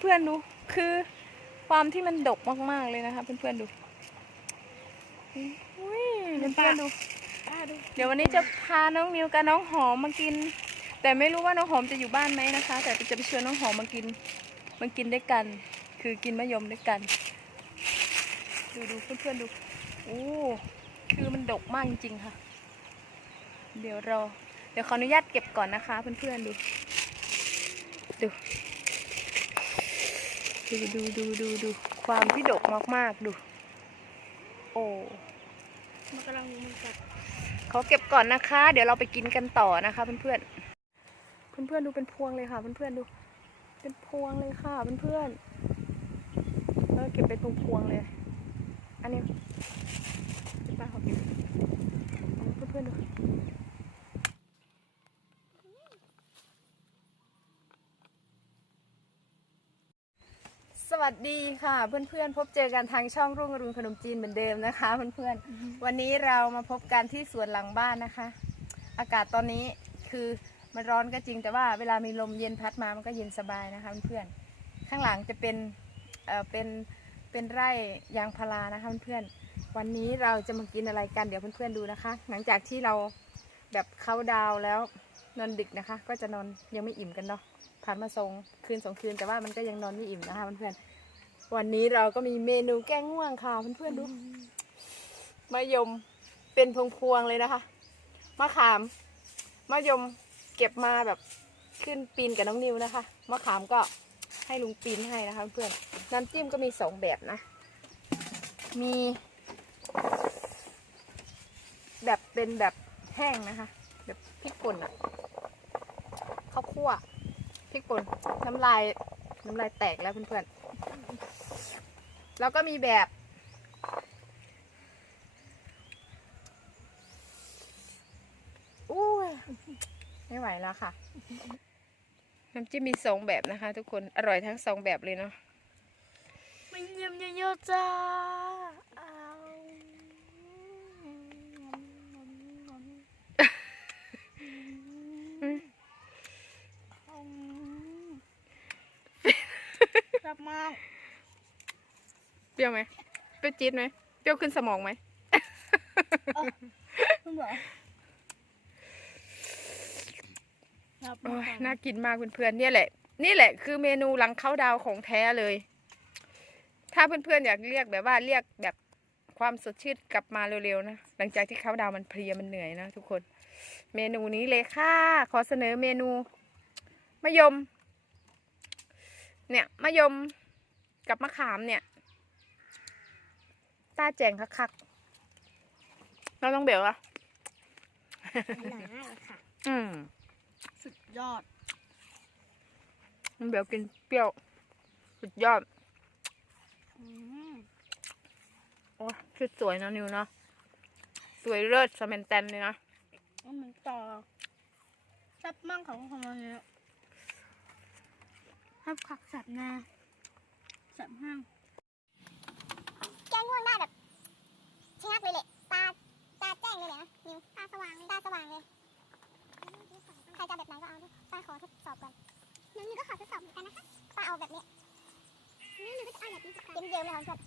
เพื่อนๆดูคือความที่มันดกมากๆเลยนะคะเพื่อนๆดูอุ้ยเพื่อนๆดูป้าดู เดี๋ยววันนี้จะพาน้องนิวกับน้องหอมมากิน แต่ไม่รู้ว่าน้องหอมจะอยู่บ้านไหมนะคะ แต่จะไปชวนน้องหอมมากินมากินด้วยกัน คือกินมะยมด้วยกัน ดูดูเพื่อนๆดูโอ้คือมันดกมากจริงๆค่ะ เดี๋ยวรอเดี๋ยวขออนุญาตเก็บก่อนนะคะ เพื่อนๆดู ดู ดูดูดูดูดูความที่ดกมากๆดู โอ้มันกำลังมันกัดขอเก็บก่อนนะคะ เดี๋ยวเราไปกินกันต่อนะคะเพื่อนๆเพื่อนๆดูเป็นพวงเลยค่ะเพื่อนๆดู เป็นพวงเลยค่ะเพื่อนๆเออเก็บเป็นพวงพวงเลย อันนี้เป็นป้าขอเก็บเอาเพื่อนๆดู วัสดีค่ะ เพื่อนๆพบเจอกันทางช่องรุ่งอรุณขนมจีนเหมือนเดิมนะคะเพื่อนๆวันนี้เรามาพบกันที่สวนหลังบ้านนะคะ อากาศตอนนี้คือมันร้อนก็จริงแต่ว่าเวลามีลมเย็นพัดมามันก็เย็นสบายนะคะเพื่อนๆข้างหลังจะเป็นเอ่อเป็นเป็นไร่ยางพารานะคะเพื่อนๆวันนี้เราจะมากินอะไรกันเดี๋ยวเพื่อนๆดูนะคะ หลังจากที่เราแบบเข้าดาวน์แล้วนอนดึกนะคะ ก็จะนอนยังไม่อิ่มกันเนาะผ่านมาสองคืนสองคืนแต่ว่ามันก็ยังนอนไม่อิ่มนะคะเพื่อนๆ วันนี้เราก็มีเมนูแก้ง่วงค่ะเพื่อนๆดูมะยมเป็นพวงๆเลยนะคะมะขามมะยมเก็บมาแบบขึ้นปีนกับน้องนิวนะคะมะขามก็ให้ลุงปีนให้นะคะเพื่อนน้ำจิ้มก็มีสองแบบนะ มี แบบเป็นแบบแห้งนะคะ แบบพริกป่นอะข้าวคั่วพริกป่นน้ำลายน้ำลายแตกแล้วเพื่อนๆ แล้วก็มีแบบอุ้ยไม่ไหวแล้วค่ะ น้ำจิ้มมีสองแบบนะคะ ทุกคน อร่อยทั้งสองแบบเลยเนาะ มันเยี่ยมเยอะๆจ้าเอากลับมา เปรี้ยวไหมเปรี้ยวจี๊ดไหมเปรี้ยวขึ้นสมองไหม คุณบอกกลับโอ้มายก่อนน่ากินมากเพื่อนๆเนี่ยแหละ นี่แหละคือเมนูหลังเข้าดาวของแท้เลย ถ้าเพื่อนๆอยากเรียกแบบว่าเรียกแบบความสดชื่นกลับมาเร็วๆนะ หลังจากที่เข้าดาวมันเพลียมันเหนื่อยนะทุกคน เมนูนี้เลยค่ะ ขอเสนอเมนูมะยม เนี่ยมะยมกับมะขามเนี่ย ตาแจงคักๆเราต้องเบลอะอร่อยมากเลยค่ะ อืมสุดยอด น้องเบลกินเปรี้ยว สุดยอด อืมโอ้ยชุดสวยนะนิวเนาะ สวยเลิศสแมนแตนเลยนะ แล้วมันต่อแซ่บมากของของมันเนี้ยแซ่บคักแซ่บแน่แซ่บห้าง แก้ง่วงได้แบบ ชะงักเลยแหละตาตาแจ้งเลยแหละนะนิวตาสว่างตาสว่างเลยใครจะเอาแบบไหนก็เอาดิป้าขอทดสอบก่อนน้องนิวก็ขอทดสอบเหมือนกันนะคะป้าเอาแบบนี้น้องนิวก็จะเอาแบบนี้เยิ้มๆเลยค่ะเพื่อน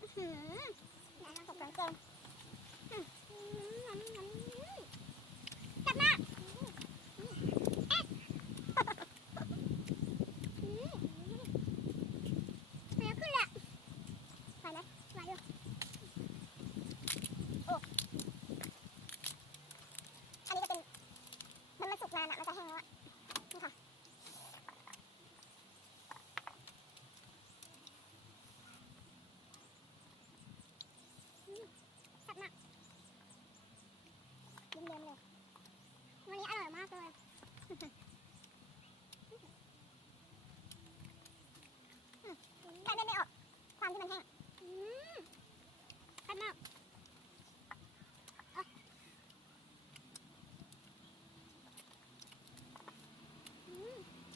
อื้อหือไหนลองตกลงเจงอื้อหือกลับมาอืมเอ๊ะอืมมันจะขึ้นเลยอะไหวไหมไหวอยู่ อันนี้จะเป็น มันมันสุกนานอะมันจะแห้งแล้วอะนี่ค่ะอืมแซ่บมากเย็นๆเลย วันนี้อร่อยมากเลย อืมแค่ได้ไม่ออก ความที่มันแห้งอืมแซ่บมาก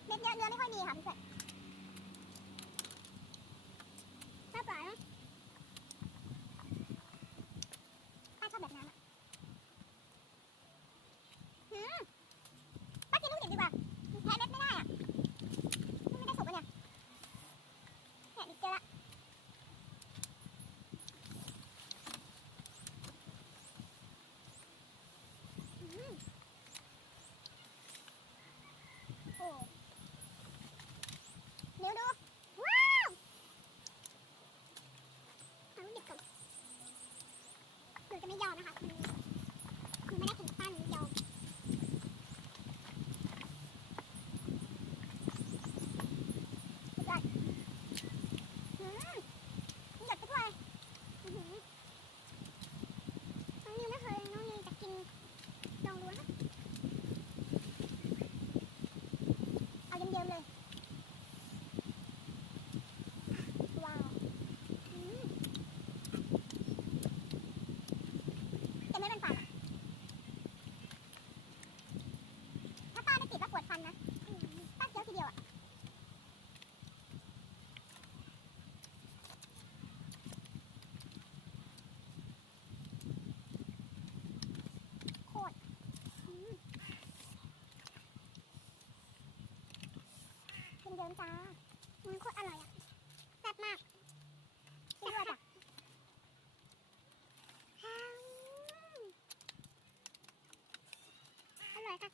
เม็ดเยอะเนื้อไม่ ค่อยมีค่ะเพื่อนน่าปลาเนาะป้าชอบแบบนั้นอะ นะคะ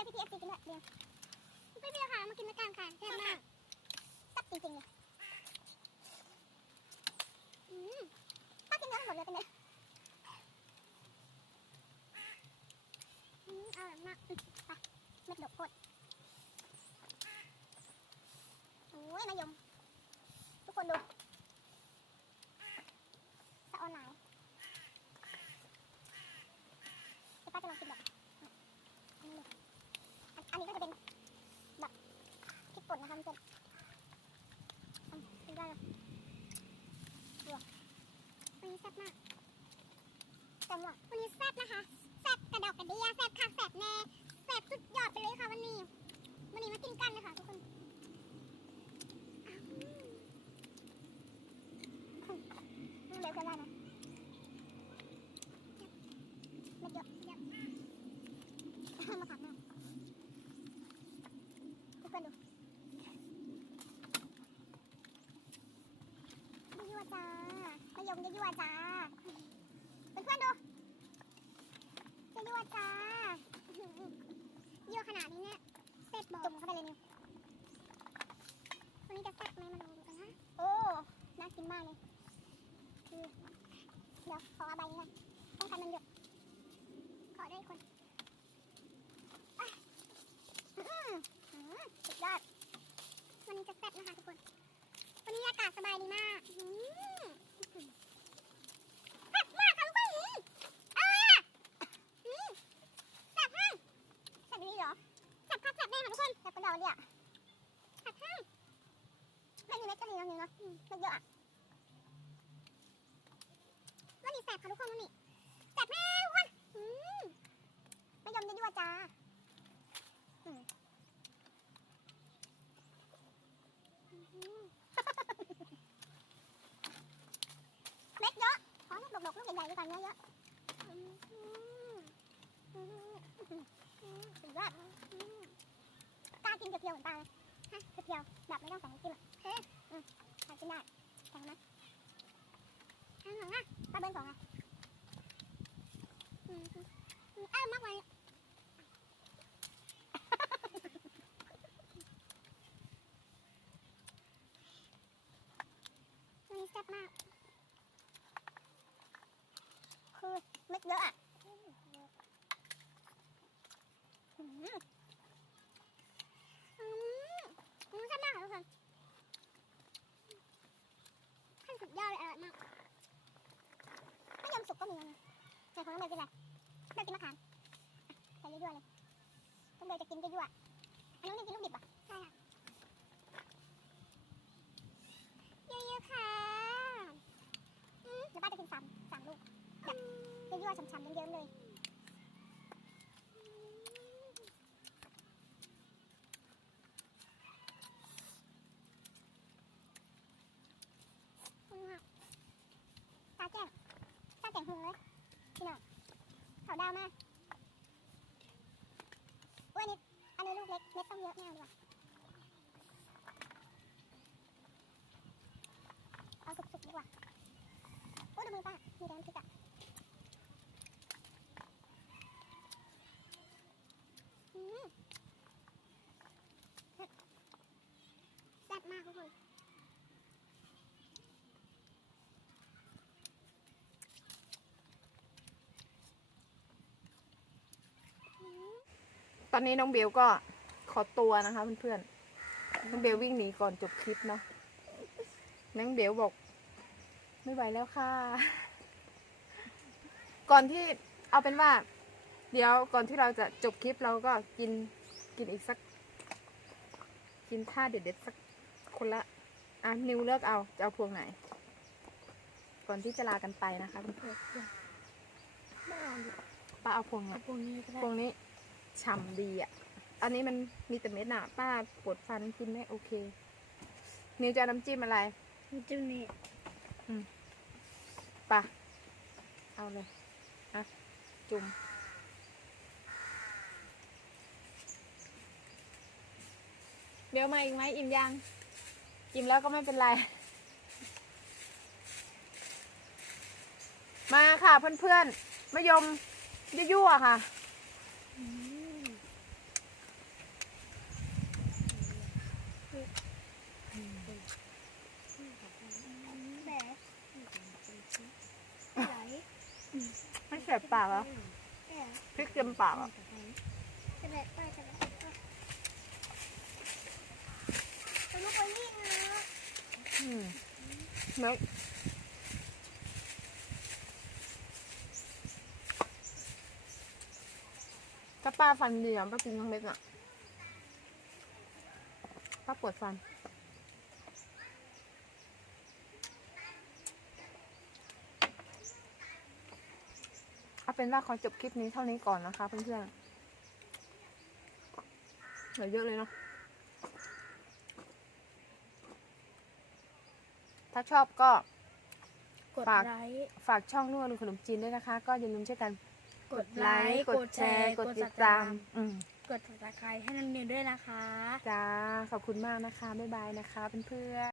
ยว พี่พีเอฟซีกินด้วยเดียวพี่พีค่ะมากินด้วยกันค่ะแซ่บมากแซ่บจริงๆเลยอืมป้ากินเนื้อหมดเลยเป็นไงอืมอร่อยมากไปเม็ดดกโคตรโอ้ยมายม ทุกคนดูสะออนหลายเดี๋ยวป้าจะลองกินแบบอันนี้เลยอันอันนี้ก็จะเป็นแบบพริกป่นนะคะเพื่อนอืมกินได้เลยดูอะวันนี้แซ่บมากจำว่าวันนี้แซ่ บนะคะแซ่บกระดอกกระเดียแซ่บค่ะแซ่บแน่แซ่บสุดยอดไปเลยค่ะวันนี้ วันนี้มากินกันเลยค่ะทุกคนอ้าว มันเร็วเกินไปนะไม่เยอะเยอะมาขับมาทุกคนดูยั่วๆจ้ามายมยั่วๆจ้าเพื่อนๆดู ยั่วๆจ้าอื้อหือยั่วขนาดนี้เนี่ยเสร็จบอกจุ่มเข้าไปเลยนิววันนี้จะแซ่บไหมมาลองดูกันนะ โอ้ น่ากินมากเลยคือเดี๋ยวขอเอาใบนี้นะต้องการมันหยดขอได้คนอะอื้อหือสุดยอดวันนี้จะแซ่บนะคะทุกคน วันนี้อากาศสบายดีมากอื้อหือแซ่บมากค่ะทุกคนอื้อเอาเลยอะอื้อแซ่บมากแซ่บดีเหรอแซ่บคักแซ่บแน่ค่ะทุกคนแซ่บกระดองเลยอะแซ่บมากไม่มีเม็ดก็ดีนะนิวเนาะอืมเม็ดเยอะอะ วันนี้แสบค่ะทุกคนวันนี้แสบแม่ทุกคนอืมไม่ยอมจะยั่วจ้าอืมอืม เม็ดเยอะขอเม็ดดกๆลูกใหญ่ๆด้วยกันเนื้อเยอะอืมอืมอืมอืมสุด ยอดกล้ากินเพียวๆเหมือนปลาเลยฮะเพียวๆแบบไม่ต้องใส่น้ำจิ้มอะเฮ้ยอืมทานกินได้แข็งไหมแข็งหนังอะปลาเบนสองอะอืมอืมอืมเอ้ยมากเลยอันนี้แซ่บมาก คือเม็ดเยอะอะอืมอืมอืมอืมแซ่บมากค่ะทุกคนขั้นสุ ดยอดเลยอร่อยมากไม่ยอมสุกก็มีนะใส่ของน้องเบลกินอะไรเบลกินมะขามอะใส่ยั่วๆเลยต้องเบลจะกินยั่วๆอันน้องนี่กินลูกดิบอะใช่ค่ะเยอะๆค่ะแล้วป้าจะกินสามสามลูกแบบยั่วๆฉ่ำๆเยิ้มๆเลยอืมค่ะตาแจ้งตาแจ้งหงเลยพี่น้อง เขาดาวมากอุ้ยอันนี้อันนี้ลูก เล็กเม็ดต้องเอะแน่เลยว่ะเอาสุกๆดีกว่าโอ้ดูมือป้ามีแรงพริกอะอืมแซ่บมากทุกคนตอนนี้น้องเบลก็ ขอตัวนะคะเพื่อนๆน้องเบลวิ่งหนีก่อนจบคลิปเนาะน้องเบลบอก ไม่ไหวแล้วค่ะ ก่อนที่เอาเป็นว่า เดี๋ยวก่อนที่เราจะจบคลิปเราก็กินกินอีกสัก กินท่าเด็ดๆสักคคนละอะนิวเลือกเอาจะเอาพวงไหน ก่อนที่จะลากันไปนะคะเพื่อนไม่เอาดิๆป้าเอาพวงไหนเอาพวกนี้ก็ได้พวงนี้ฉ่ำดีอะ อันนี้มันมีแต่เม็ดหนาป้าปวดฟันกินไม่โอเค นิวจะเอาน้ำจิ้มอะไร น้ำจิ้มนี้ปะเอาเลยอะจุ่มเดี๋ยวมาอีกไหมอิ่มยัง อิ่มแล้วก็ไม่เป็นไร มาค่ะเพื่อนๆมะยมยั่วๆค่ะ อืมแต่ไหน ไม่เสียบปากเหรอ แต่ พริกเต็ม ปากอะกระแดะไปกระแดะไปเป็นลูกคนนี้นะอืมเนื้อถ้าป้าฟันดีอะป้ากินทั้งเม็ดอะป้าปวดฟัน เอาเป็นว่าขอจบคลิปนี้เท่านี้ก่อนนะคะเพื่อนๆเหลือเยอะเลยเนาะถ้าชอบก็กดฝากไลค์ฝากช่องนวดขนมจีนด้วยนะคะ ก็อย่าลืมช่วยกันกดไลค์กดแชร์ กดติดตาม อืมกดติดตามให้นันนิวด้วยนะคะ จ้า ขอบคุณมากนะคะ บ๊ายบายนะคะเพื่อนๆ